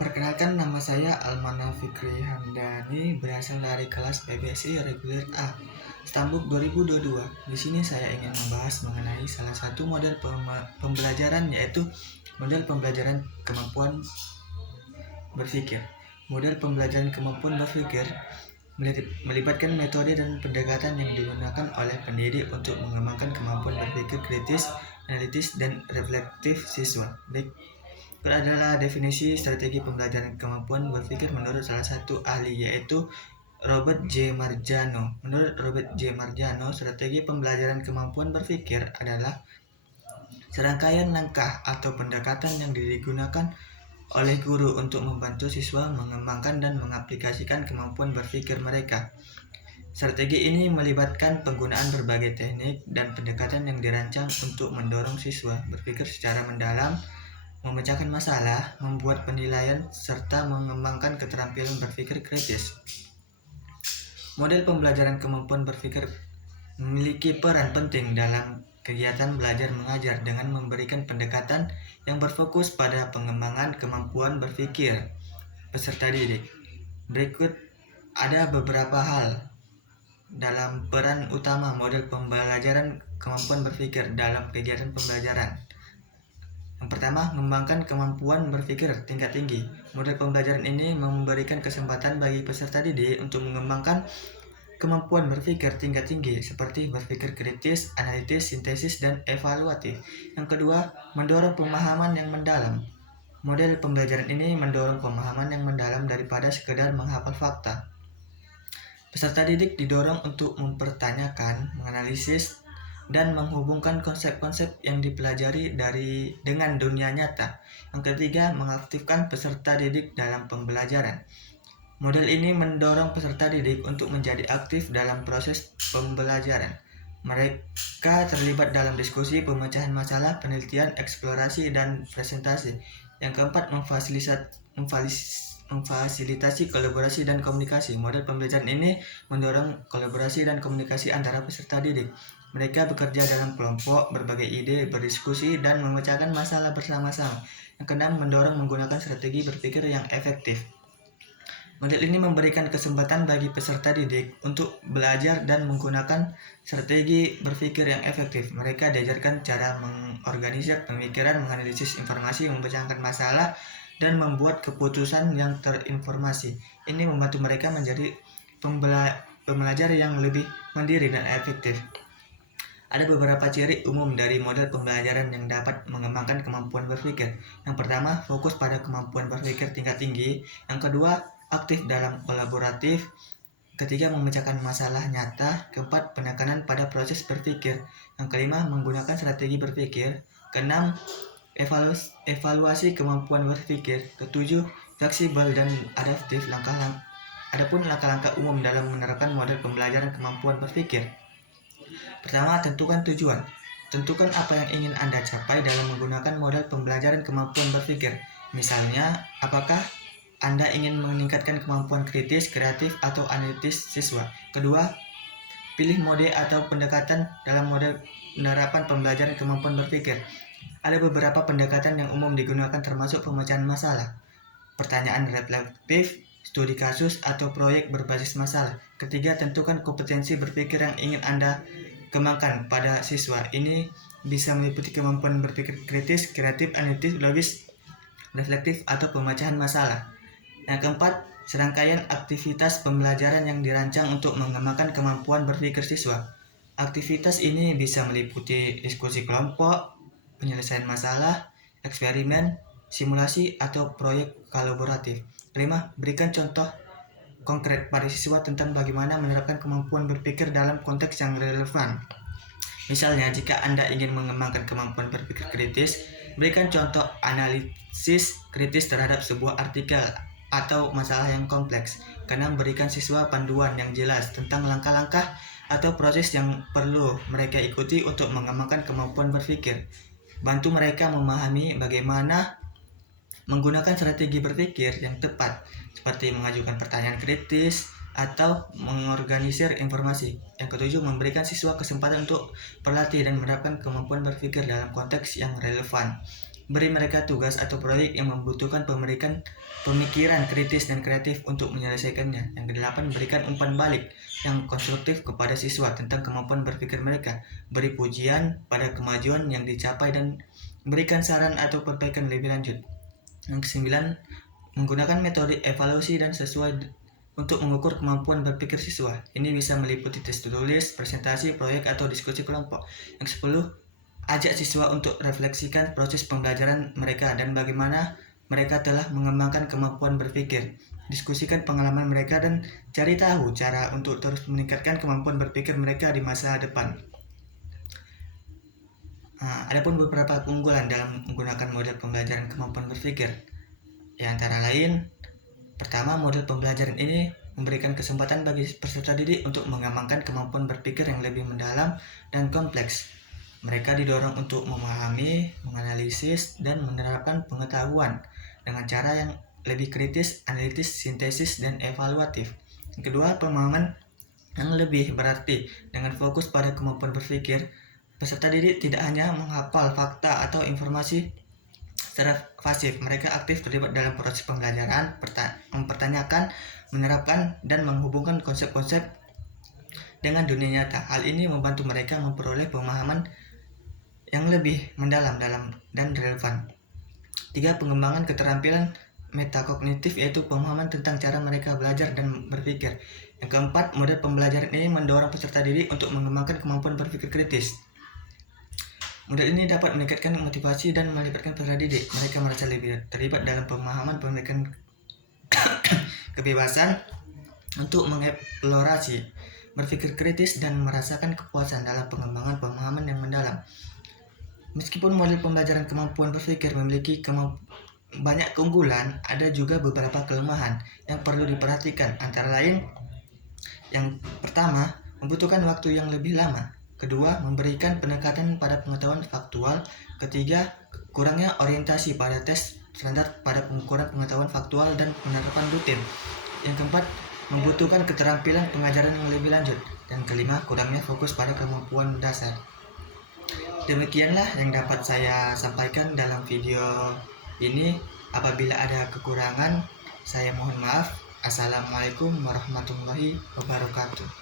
Perkenalkan, nama saya Almana Fikri Hamdani, berasal dari kelas PBSI Reguler A, Stambuk 2022. Di sini saya ingin membahas mengenai salah satu model pembelajaran, yaitu model pembelajaran kemampuan berpikir. Model pembelajaran kemampuan berpikir melibatkan metode dan pendekatan yang digunakan oleh pendidik untuk mengembangkan kemampuan berpikir kritis, analitis, dan reflektif siswa. Itu adalah definisi strategi pembelajaran kemampuan berpikir menurut salah satu ahli, yaitu Robert J. Marjano. Menurut Robert J. Marjano, strategi pembelajaran kemampuan berpikir adalah serangkaian langkah atau pendekatan yang digunakan oleh guru untuk membantu siswa mengembangkan dan mengaplikasikan kemampuan berpikir mereka. Strategi ini melibatkan penggunaan berbagai teknik dan pendekatan yang dirancang untuk mendorong siswa berpikir secara mendalam, memecahkan masalah, membuat penilaian, serta mengembangkan keterampilan berpikir kritis. Model pembelajaran kemampuan berpikir memiliki peran penting dalam kegiatan belajar mengajar dengan memberikan pendekatan yang berfokus pada pengembangan kemampuan berpikir peserta didik. Berikut ada beberapa hal dalam peran utama model pembelajaran kemampuan berpikir dalam kegiatan pembelajaran. Yang pertama, mengembangkan kemampuan berpikir tingkat tinggi. Model pembelajaran ini memberikan kesempatan bagi peserta didik untuk mengembangkan kemampuan berpikir tingkat tinggi seperti berpikir kritis, analitis, sintesis, dan evaluatif. Yang kedua, mendorong pemahaman yang mendalam. Model pembelajaran ini mendorong pemahaman yang mendalam daripada sekedar menghafal fakta. Peserta didik didorong untuk mempertanyakan, menganalisis, dan menghubungkan konsep-konsep yang dipelajari dengan dunia nyata. Yang ketiga, mengaktifkan peserta didik dalam pembelajaran. Model ini mendorong peserta didik untuk menjadi aktif dalam proses pembelajaran. Mereka terlibat dalam diskusi, pemecahan masalah, penelitian, eksplorasi, dan presentasi. Yang keempat, memfasilitasi kolaborasi dan komunikasi. Model pembelajaran ini mendorong kolaborasi dan komunikasi antara peserta didik. Mereka bekerja dalam kelompok, berbagi ide, berdiskusi, dan memecahkan masalah bersama-sama. Yang keenam, mendorong menggunakan strategi berpikir yang efektif. Model ini memberikan kesempatan bagi peserta didik untuk belajar dan menggunakan strategi berpikir yang efektif. Mereka diajarkan cara mengorganisir pemikiran, menganalisis informasi, memecahkan masalah, dan membuat keputusan yang terinformasi. Ini membantu mereka menjadi pembelajar yang lebih mandiri dan efektif. Ada beberapa ciri umum dari model pembelajaran yang dapat mengembangkan kemampuan berpikir. Yang pertama, fokus pada kemampuan berpikir tingkat tinggi. Yang kedua, aktif dalam kolaboratif. Ketiga, memecahkan masalah nyata. Keempat, penekanan pada proses berpikir. Yang kelima, menggunakan strategi berpikir. Keenam, evaluasi kemampuan berpikir. Ketujuh, fleksibel dan adaptif. Adapun langkah-langkah umum dalam menerapkan model pembelajaran kemampuan berpikir. Pertama, tentukan tujuan. Tentukan apa yang ingin Anda capai dalam menggunakan model pembelajaran kemampuan berpikir. Misalnya, apakah Anda ingin meningkatkan kemampuan kritis, kreatif, atau analitis siswa? Kedua, pilih mode atau pendekatan dalam model penerapan pembelajaran kemampuan berpikir. Ada beberapa pendekatan yang umum digunakan termasuk pemecahan masalah, pertanyaan reflektif, studi kasus, atau proyek berbasis masalah. Ketiga, tentukan kompetensi berpikir yang ingin Anda kembangkan pada siswa. Ini bisa meliputi kemampuan berpikir kritis, kreatif, analitis, logis, reflektif, atau pemecahan masalah. Yang keempat, serangkaian aktivitas pembelajaran yang dirancang untuk mengembangkan kemampuan berpikir siswa. Aktivitas ini bisa meliputi diskusi kelompok, penyelesaian masalah, eksperimen, simulasi, atau proyek kolaboratif. Kelima, berikan contoh konkret pada siswa tentang bagaimana menerapkan kemampuan berpikir dalam konteks yang relevan. Misalnya, jika Anda ingin mengembangkan kemampuan berpikir kritis, berikan contoh analisis kritis terhadap sebuah artikel atau masalah yang kompleks. Keenam, berikan siswa panduan yang jelas tentang langkah-langkah atau proses yang perlu mereka ikuti untuk mengembangkan kemampuan berpikir. Bantu mereka memahami bagaimana menggunakan strategi berpikir yang tepat, seperti mengajukan pertanyaan kritis atau mengorganisir informasi. Yang ketujuh, memberikan siswa kesempatan untuk berlatih dan menerapkan kemampuan berpikir dalam konteks yang relevan. Beri mereka tugas atau proyek yang membutuhkan pemikiran kritis dan kreatif untuk menyelesaikannya. Yang kedelapan, berikan umpan balik yang konstruktif kepada siswa tentang kemampuan berpikir mereka. Beri pujian pada kemajuan yang dicapai dan berikan saran atau perbaikan lebih lanjut. Yang kesembilan, menggunakan metode evaluasi dan sesuai untuk mengukur kemampuan berpikir siswa. Ini bisa meliputi tes tulis, presentasi, proyek, atau diskusi kelompok. Yang sepuluh, ajak siswa untuk refleksikan proses pembelajaran mereka dan bagaimana mereka telah mengembangkan kemampuan berpikir. Diskusikan pengalaman mereka dan cari tahu cara untuk terus meningkatkan kemampuan berpikir mereka di masa depan. Adapun beberapa keunggulan dalam menggunakan model pembelajaran kemampuan berpikir, antara lain, pertama, model pembelajaran ini memberikan kesempatan bagi peserta didik untuk mengembangkan kemampuan berpikir yang lebih mendalam dan kompleks. Mereka didorong untuk memahami, menganalisis, dan menerapkan pengetahuan dengan cara yang lebih kritis, analitis, sintesis, dan evaluatif. Yang kedua, pemahaman yang lebih berarti. Dengan fokus pada kemampuan berpikir, peserta didik tidak hanya menghafal fakta atau informasi secara pasif. Mereka aktif terlibat dalam proses pembelajaran, mempertanyakan, menerapkan, dan menghubungkan konsep-konsep dengan dunia nyata. Hal ini membantu mereka memperoleh pemahaman yang lebih mendalam dan relevan. 3. Pengembangan keterampilan metakognitif, yaitu pemahaman tentang cara mereka belajar dan berpikir. Yang keempat, model pembelajaran ini mendorong peserta didik untuk mengembangkan kemampuan berpikir kritis. Model ini dapat meningkatkan motivasi dan melibatkan peserta didik. Mereka merasa lebih terlibat dalam pemahaman, memberikan kebebasan untuk mengeksplorasi, berpikir kritis, dan merasakan kepuasan dalam pengembangan pemahaman yang mendalam. Meskipun model pembelajaran kemampuan berpikir memiliki banyak keunggulan, ada juga beberapa kelemahan yang perlu diperhatikan. Antara lain, yang pertama, membutuhkan waktu yang lebih lama. Kedua, memberikan penekanan pada pengetahuan faktual. Ketiga, kurangnya orientasi pada tes standar pada pengukuran pengetahuan faktual dan penerapan rutin. Yang keempat, membutuhkan keterampilan pengajaran yang lebih lanjut. Dan kelima, kurangnya fokus pada kemampuan dasar. Demikianlah yang dapat saya sampaikan dalam video ini. Apabila ada kekurangan, saya mohon maaf. Assalamualaikum warahmatullahi wabarakatuh.